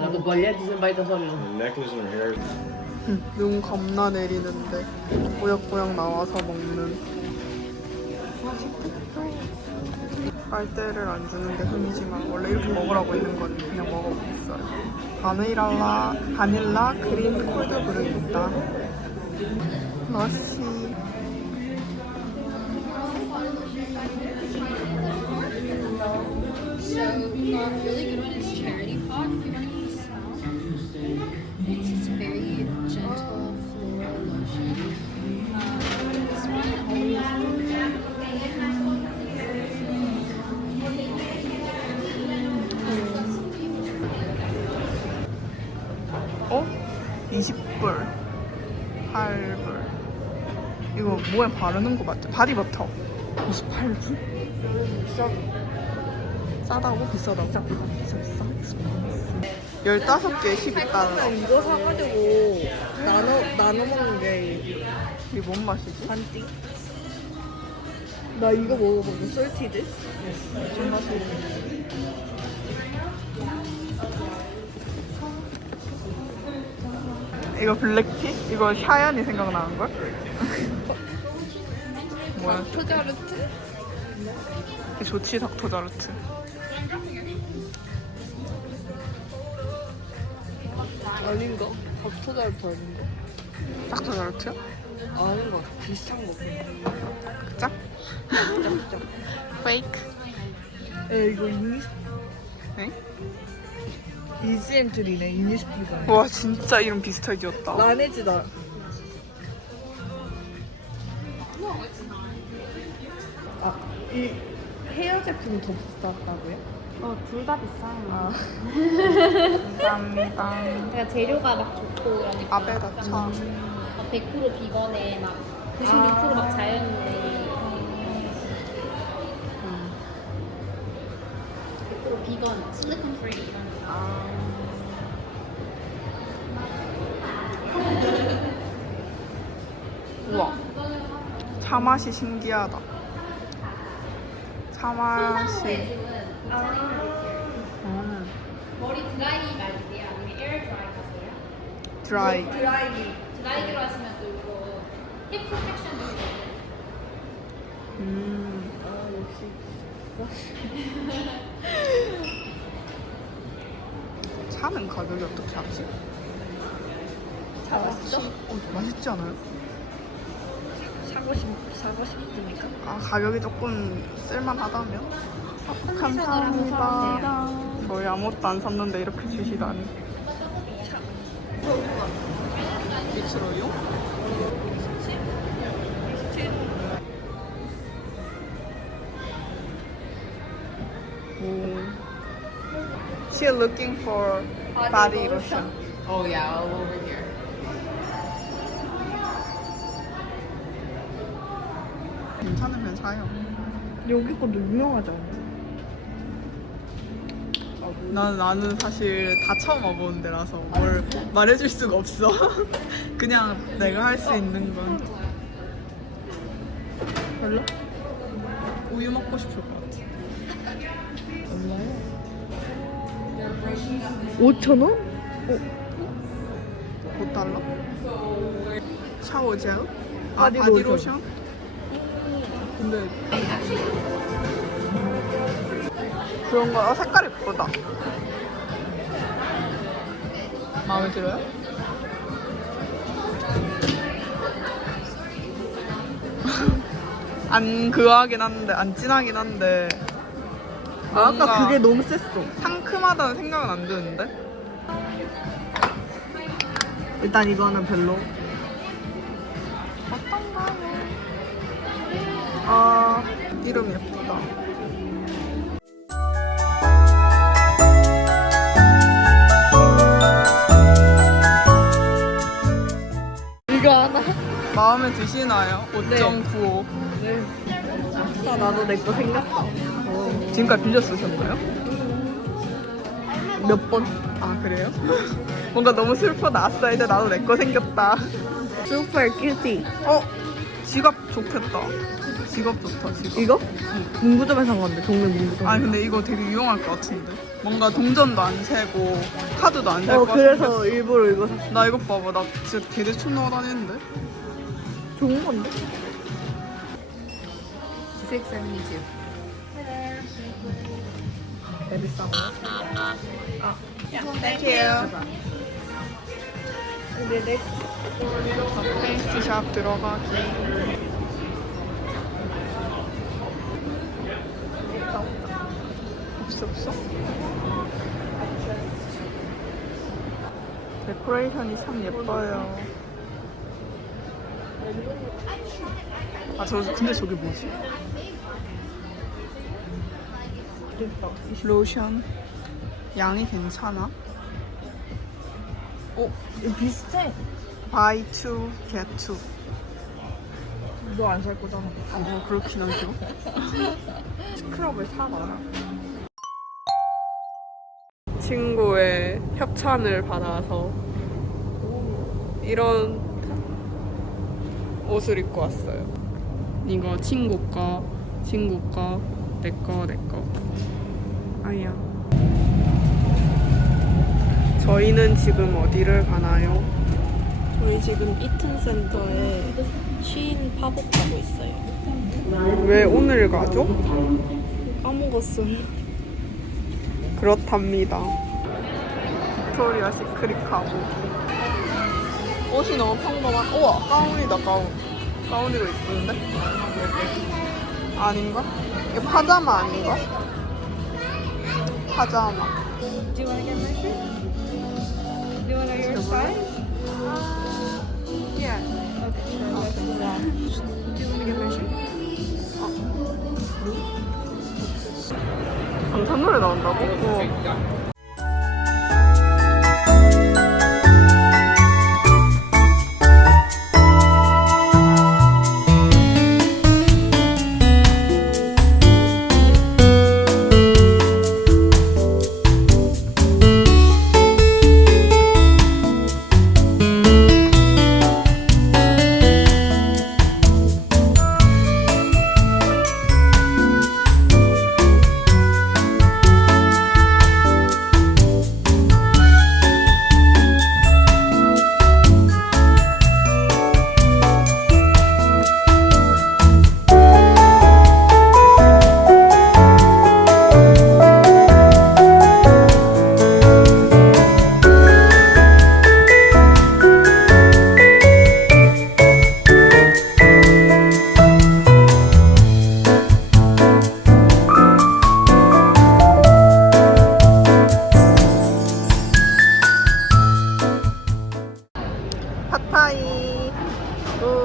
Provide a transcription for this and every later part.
Los bolletes en baita solo. The necklace in her hair. 눈 겁나 내리는데 꾸역꾸역 나와서 먹는 빨대를 안 주는 게 흔히지만 원래 이렇게 먹으라고 있는 건 그냥 먹어보고 있어요 바닐라, 바닐라 크림 콜드 브루입니다 맛이 So, um, really good one is Charity Pot. If you want 8불 이거 뭐에 바르는 거 맞죠? 바디버터 28불? 싸다고? 비싸다고? 비싸 비싸 15개에 12달러 이거 사가지고 나눠 나눠 먹는 게 이게 뭔 맛이지? 반띵. 나 이거 먹어보고 솔티드. 무슨 맛이 이거 블랙티? 이거 샤얀이 생각나는 걸? 뭐야? 토자르트? 이게 좋지 닥터자르트 아닌가? 밥토자르트 아닌가? 닥터자르트야? 아닌 것 같아. 비슷한 거. 그짜? 짭짭. 페이크 에 이거 이니스 네? 이즈엔트리네 이니스피가. 와 진짜 이름 비슷하게 지었다 라네즈다. 아, 이 헤어 제품이 더 비쌌다고요? 어, 둘 다 비싸요. 아, 감사합니다 그러니까 재료가 막 좋고 그러니까 아베다차. 막100% 비건에 막 96%막 자연인데 비건, 실리콘 프리 이런 거. 우와 차 맛이 신기하다 차 맛이 지금 음, 머리 드라이 말이세요? 아니면 에어 드라이 하세요? 드라이 드라이기. 드라이기로 하시면 또 이거 힙 프로텍션도 있어요. 음, 아 역시. 차는 가격이 어떻게 하지? 사 맛있어? 어, 맛있지 않아요? 사고 싶 사고 싶으니까. 아 가격이 조금 쓸만하다면? 컨디셔너를 한번 감사합니다 저희 아무것도 안 샀는데 이렇게 주시다니 미츠로요? 오. She looking for body lotion. Oh yeah, all over here. 괜찮으면 사요. 여기 것도 유명하지 않아? 난 나는 사실 다 처음 와보는 데라서 뭘 말해줄 수가 없어. 그냥 내가 할 수 있는 건 별로? 우유 먹고 싶을 것 같아. 5천 원? 5달러? 샤워 젤? 아 바디 바디 로션. 근데 그런 거 아, 색깔 예쁘다. 마음에 들어요? 안 그하긴 한데 안 진하긴 한데 아, 아까 그게 너무 셌어. 상큼하다는 생각은 안 드는데 일단 이거는 별로. 아 이름 예쁘다 이거 하나? 마음에 드시나요? 네. 5.95 네. 아, 나도 내 거 생겼다. 지금까지 빌려 쓰셨나요? 몇 번? 아 그래요? 뭔가 너무 슬퍼다 아싸 이제 나도 내 거 생겼다 슈퍼 큐티. 어? 지갑 좋겠다 직업 좋다 직업. 이거? 문구점에서 산 건데 동네 문구점. 아니 근데 이거 되게 유용할 것 같은데. 뭔가 동전도 안 세고 카드도 안셀어것 같아. 그래서 일부러 이거 샀어. 나 이거 봐봐 나 진짜 개대충 넣어 다니는데. 좋은 건데? 672. 개 비싼 거. Thank you. 페이스샵 들어가기. 없어 없어. 데코레이션이 참 예뻐요. 아, 저 근데 저게 뭐지? 로션 양이 괜찮아? 어? 비슷해. buy two get two. 너 안 살 거잖아. 어, 그렇긴 하죠. 스크럽을 사봐. 친구의 협찬을 받아서 이런 옷을 입고 왔어요. 이거 친구 거, 친구 거, 내 거, 내 거. 아야. 저희는 지금 어디를 가나요? 저희 지금 이튼 센터에 쉬인 팝업 하고 있어요. 왜 오늘 가죠? 까먹었어요. 그렇답니다. 빅토리아 시크릿하고 옷이 너무 평범한. 우와 가운이다 가운. 가운이도 이쁜데? 아닌가? 이거 파자마 아닌가? 파자마. Do you want to get measured? Do you want to know your size? 예. Okay, sure. That's the wash. Do you want to get measured? 방탄 노래 나온다고? 우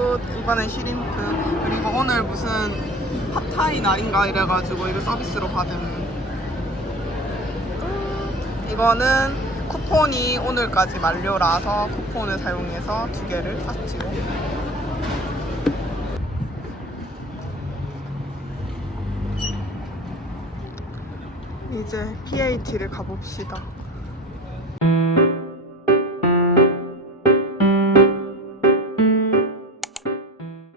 굿 이번엔 시림프 그리고 오늘 무슨 팟타이 날인가 이래가지고 이거 서비스로 받은 끝. 이거는 쿠폰이 오늘까지 만료라서 쿠폰을 사용해서 두 개를 샀지요 이제 PAT를 가봅시다